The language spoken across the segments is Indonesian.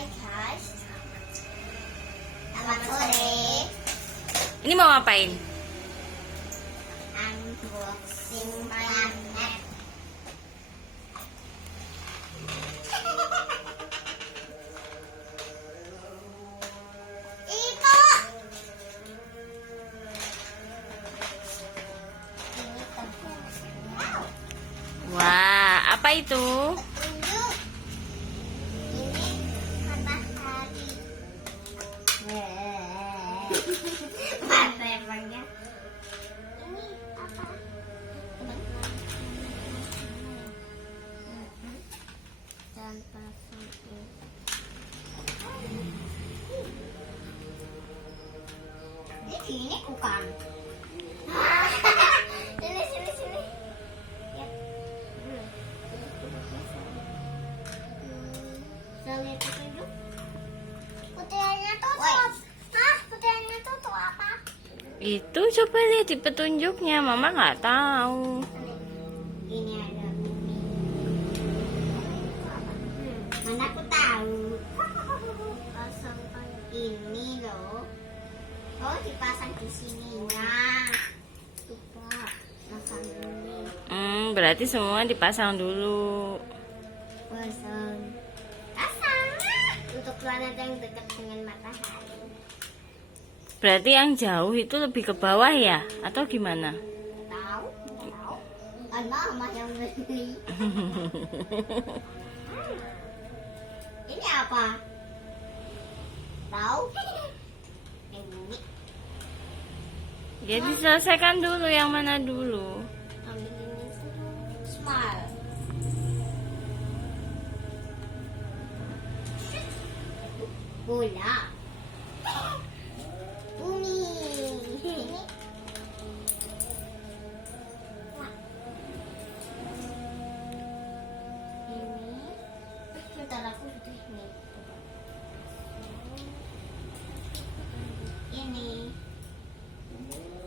Hai guys, selamat sore. Ini mau ngapain? Unboxing planet. Itu. Ini tepung. Wow. Wah, apa itu? Tunjuk. Ini matahari. Mana emangnya? Ini apa? Dan pasang ini. Ini bukan. Sini. Ya. Saya lihat petunjuk. Putihnya tuh putihnya tuh apa? Itu coba lihat di petunjuknya, Mama nggak tahu. Ini ada bumi. Mana aku tahu. Pasangkan ini loh. Oh, dipasang di sininya. Coba pasang ini. Berarti semua dipasang dulu. Pasang. Untuk planet yang dekat dengan matahari. Berarti yang jauh itu lebih ke bawah ya? Atau gimana? Tahu? Kan mama yang beli. Ini apa? Tahu? Ini. Ya diselesaikan dulu yang mana dulu. Ambil ini dulu. Smile. Bola. Bumi. Ini. Bentar aku butuh ini.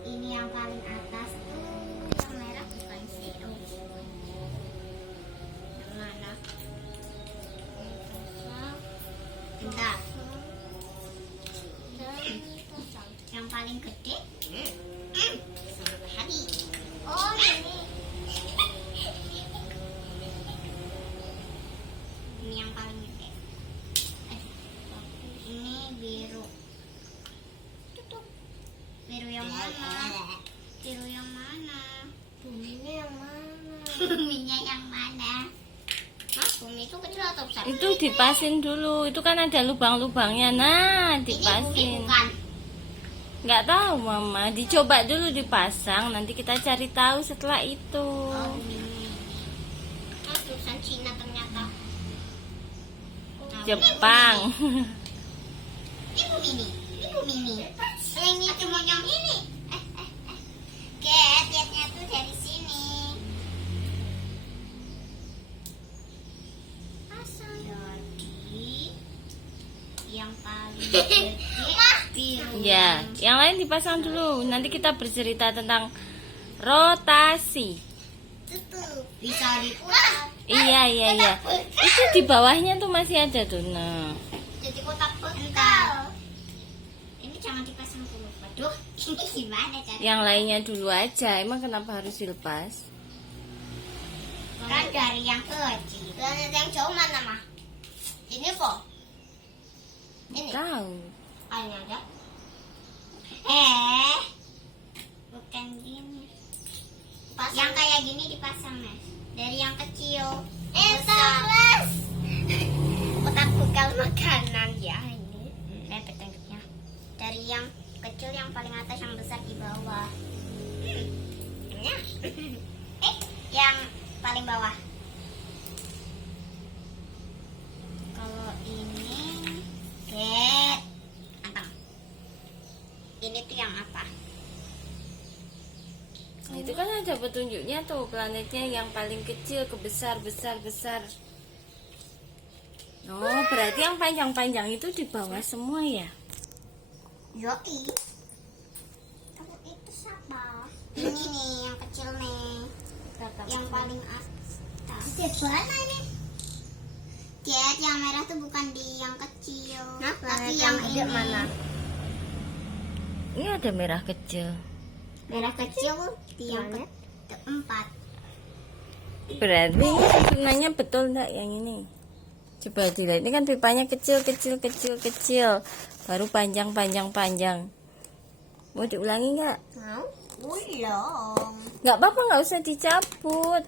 Ini yang paling atas tuh yang merah bukan sih. Yang mana? Bentar. Yang paling gede matahari. Oh, ini. Ini yang paling gede. Ini biru. Tutup. Biru yang mana? Biru yang mana? Buminya yang mana? Buminya yang mana? Hah, bumi itu kecil atau besar? Itu dipasin dulu. Itu kan ada lubang-lubangnya. Nah, Ini bumi dipasin. bukan. Nggak tahu, Mama. Dicoba dulu dipasang. Nanti kita cari tahu setelah itu. Oh, ini. Ah, tulisan Cina ternyata. Nah, Jepang. Ini bumi ini. Ini bumi ini. Ini cuma yang ini. Lihatnya tuh dari sini. Pasang. Jadi yang paling gede biru. Ya, yang lain dipasang dulu. Nanti kita bercerita tentang rotasi. Tutup. Bisa diputar. Iya. Itu di bawahnya tuh masih ada tuh. Nah, Jadi kotak-kotak. Ini jangan dipasang dulu. Waduh, ini gimana cara? yang lainnya dulu aja. Emang kenapa harus dilepas? Kan dari yang kecil. Planet yang jauh mana mah? Ini kok. Ini. Tahu. Ini ada. Bukan gini. Yang kayak gini dipasang mas. Dari yang kecil. Besar. Kotak bekal makanan ya ini. Petunjuknya. Dari yang kecil yang paling atas, yang besar di bawah. Ya. Yang paling bawah. Kalau ini antang. Ini tuh yang apa? Nah, itu kan ada petunjuknya tuh, planetnya yang paling kecil ke besar. Oh, berarti yang panjang-panjang itu di bawah semua ya? Yoi. Kamu itu siapa? Ini nih yang kecil nih. Yang paling atas. Di mana nih? Jet, yang merah tuh bukan di yang kecil. Nah, tapi yang ini mana? Ini ada merah kecil. Merah kecil di yang keempat. Berarti ini sebenarnya betul enggak yang ini? Coba dilihat. Ini kan pipanya kecil. Baru panjang. Mau diulangi enggak? Mau? Belum. Enggak apa-apa, enggak usah dicabut.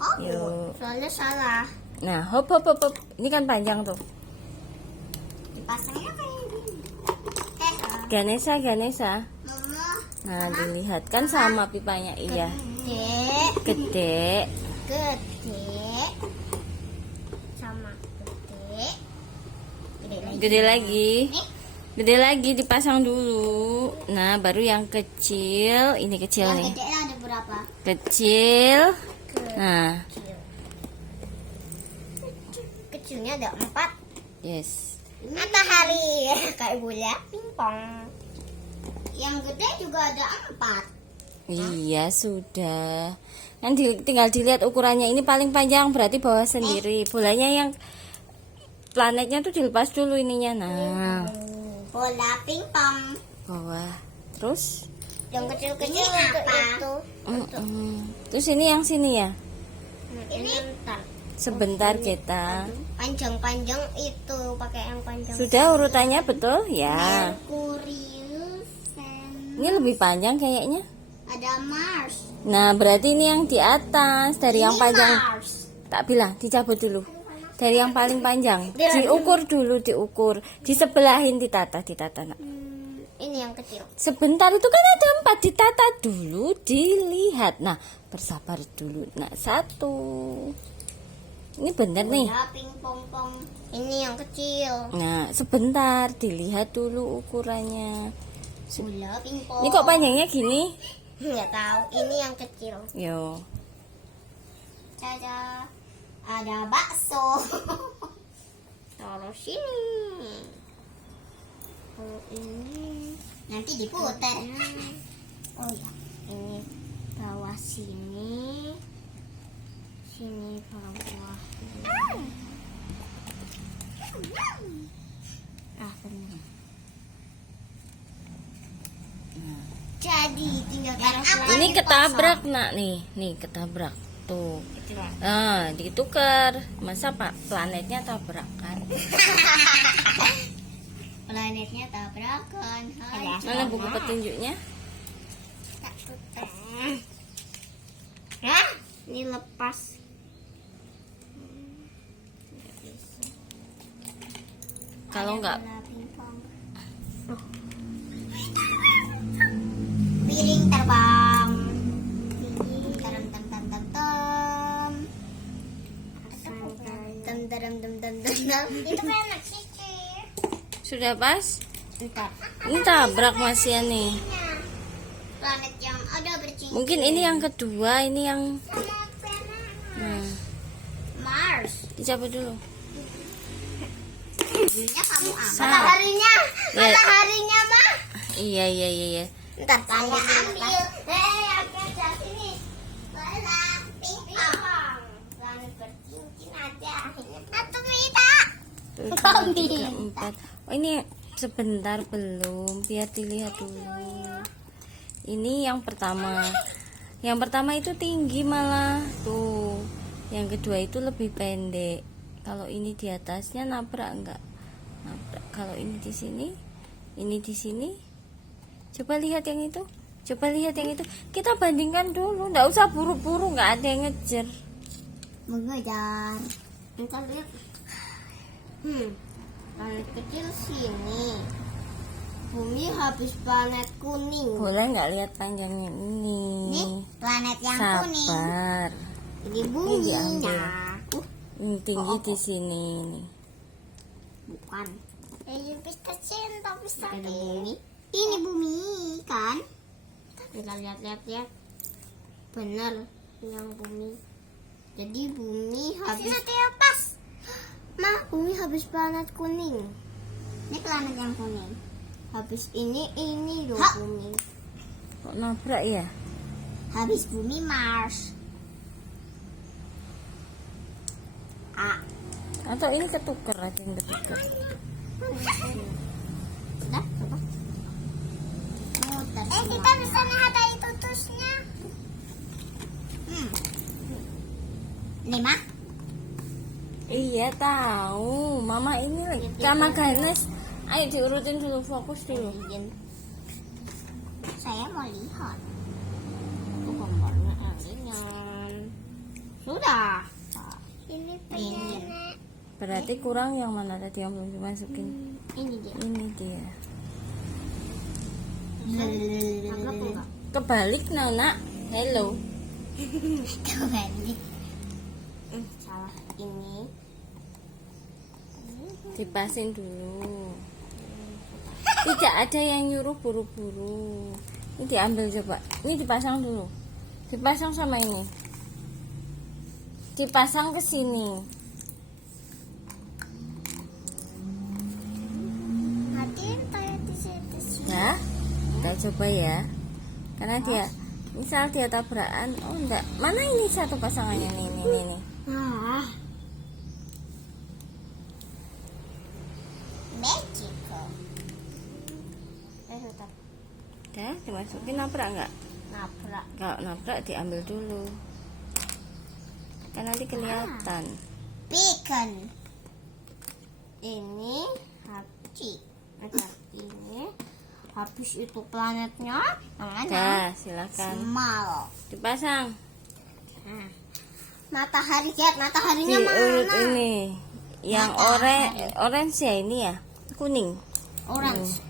Oh, Yuk. soalnya salah. Nah, hop. Ini kan panjang tuh. Dipasangnya kayak gini. Ganesha. Mama. Nah, dilihat kan sama pipanya. Iya. Gede. Gede. Sama gede. Gede lagi dipasang dulu. Nah, baru yang kecil. Ini kecil Yang nih. gede ada berapa? Kecil. Nah, Kecilnya ada 4. yes. Matahari kayak bola pingpong. Yang gede juga ada 4. Iya, sudah. Kan tinggal dilihat ukurannya. Ini paling panjang, berarti bawa sendiri. Bolanya yang planetnya tuh dilepas dulu ininya. Nah, Bola pingpong. bawah. Terus? Yang kecil-kecil apa? Terus ini yang sini ya? Ini Sebentar kita. panjang-panjang itu, pakai yang panjang. Sudah urutannya betul? Ya. Merkurius. Ini lebih panjang kayaknya. Ada Mars. Nah, berarti ini yang di atas. Dari yang Ini panjang. Mars. Tak bilang, dicabut dulu. Dari yang paling panjang. Diukur dulu, diukur. Disebelahin, ditata nak. Ini yang kecil. Sebentar, itu kan ada 4. Ditata dulu, dilihat. Nah, bersabar dulu. Nah, 1. Ini bener nih. Bola pingpong. Ini yang kecil. Nah, sebentar, dilihat dulu ukurannya. Bola pingpong. Ini kok panjangnya gini? Nggak tahu. Ini yang kecil. Yo. Caca. Ada bakso. Taruh sini. Oh, ini nanti diputar. Oh ya, ini bawah sini. Sini bawah. Benar. Jadi tinggal apa? Ini ketabrak nak nih ketabrak tuh. Ah, ditukar. Masa Pak planetnya tabrakan? Planetnya tabrakan. Mana buku petunjuknya? Hah? Ini lepas. Kalau enggak Bola pingpong. Piring terbang. Itu kan anak cici. sudah pas? Entar. Ini tabrak masih ya nih. Planet yang ada bercincin. Mungkin ini yang kedua, ini yang Mars. dicabut dulu. Ininya kamu ambil. Salah. Mataharinya. Ya. Mataharinya mah. Iya. Ntar kamu ambil. Ada sini. Bola pingpong. Planet bercincin aja. Satu minta. Tuh, Kau 3, minta. 4. Oh, ini sebentar belum, biar dilihat dulu. Ini yang pertama. Yang pertama itu tinggi malah tuh. Yang kedua itu lebih pendek. Kalau ini di atasnya nabrak enggak? Nabrak. Kalau ini di sini, ini di sini. Coba lihat yang itu. Kita bandingkan dulu. Enggak usah buru-buru, enggak ada yang ngejar. Mengejar. Kita lihat. Planet kecil sini. Bumi habis planet kuning. Boleh nggak lihat panjangnya ini? Nih, planet yang kuning. Sabar. Ini bumi. diambil. Nah, Ini tinggi di sini nih. bukan. Kecil tapi sakit. Bumi. Ini bumi kan? Kita lihat ya. Bener yang bumi. Jadi bumi habis. Pas. Bumi habis planet kuning. Ini planet yang kuning. Habis ini loh bumi. Kok nabrak ya? Habis bumi Mars. Atau ini ketuker, ada yang ketuker. Sudah, coba. Kita bisa lihat dari tutusnya. 5. Iya tahu, Mama ini lagi sama Ganes. Ayo diurutin dulu, fokus dulu. Saya mau lihat. Itu gambarnya ringan. Sudah. Ini pengen. Berarti kurang yang mana tadi yang belum dimasukin? Ini dia. Ini dia. Anggap enggak? Kebalik Nona. Hello. Kembali. Salah ini. Dipasin dulu. Tidak ada yang nyuruh buru-buru. Ini diambil coba. Ini dipasang dulu. Dipasang sama ini. Dipasang ke sini. Hadir kayak di situ. Ya. Kita coba ya. Karena dia misal dia tabrakan. Oh enggak. Mana ini satu pasangannya nih. Ah. Mexico. Tetap Udah, dimasukin nabrak enggak? nabrak. Kalau nabrak diambil dulu. Kan nanti kelihatan. Bacon. Ini haji. Ini habis itu planetnya namanya Dah, silakan. Small. Dipasang. Matahari, lihat mataharinya Diurut mana? ini. Yang orange ya ini ya. Kuning. Orange.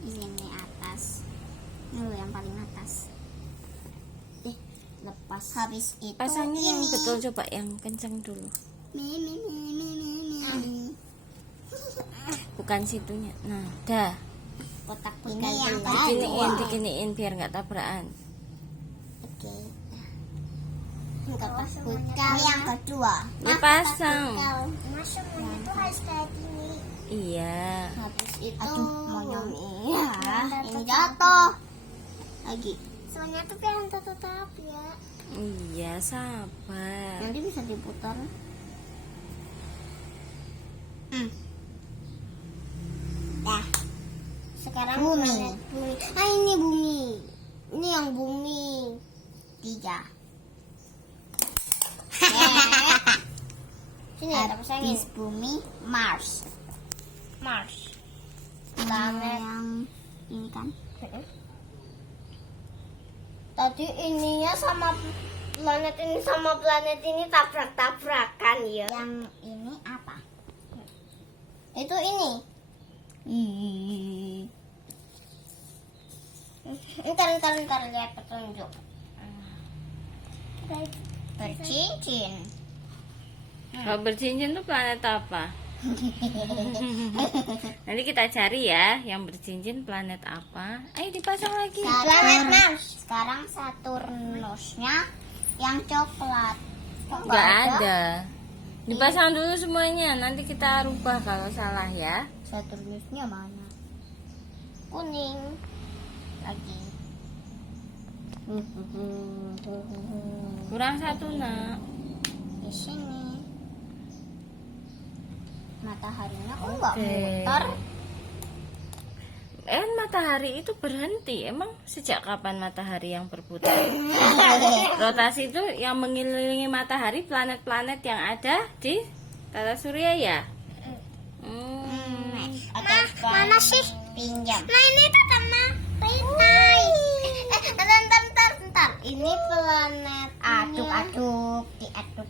Di sini atas. Ini yang paling atas. Lepas habis itu Pasangnya yang ini. betul coba yang kencang dulu. Mi. Bukan situnya. Nah, dah. Kotak ini yang Dikiniin biar nggak tabrakan. Oke. Kotak putih yang kedua. Dipasang. Masa itu harus kayak gini. Iya. Habis itu monyong ini jatuh lagi. Soalnya tuh pengen tetap ya. Iya, sabar. Nanti bisa diputar. Dah. Sekarang bumi. Ah, ini bumi. Ini yang bumi. 3. Sini ada pasangin. Bumi Mars. Planet yang ini kan. Tadi ininya sama planet ini tabrak-tabrakan ya. Yang ini apa? Itu ini. Ntar lihat petunjuk. Bercincin. Kalau bercincin tuh planet apa? Nanti kita cari ya yang bercincin planet apa. Ayo dipasang lagi. Planet Mars. Sekarang Saturnusnya yang coklat. Nggak ada. Dipasang dulu semuanya. Nanti kita rubah kalau salah ya. Saturnusnya mana? Kuning. Lagi. Kurang satu nak. Di sini. Mataharinya kok nggak Oke. muter? Matahari itu berhenti. Emang sejak kapan matahari yang berputar? Rotasi itu yang mengelilingi matahari planet-planet yang ada di tata surya ya. Mana sih? Pinjam. Nah ini pertama pintai. Bentar. Ini planet aduk-aduk, diaduk.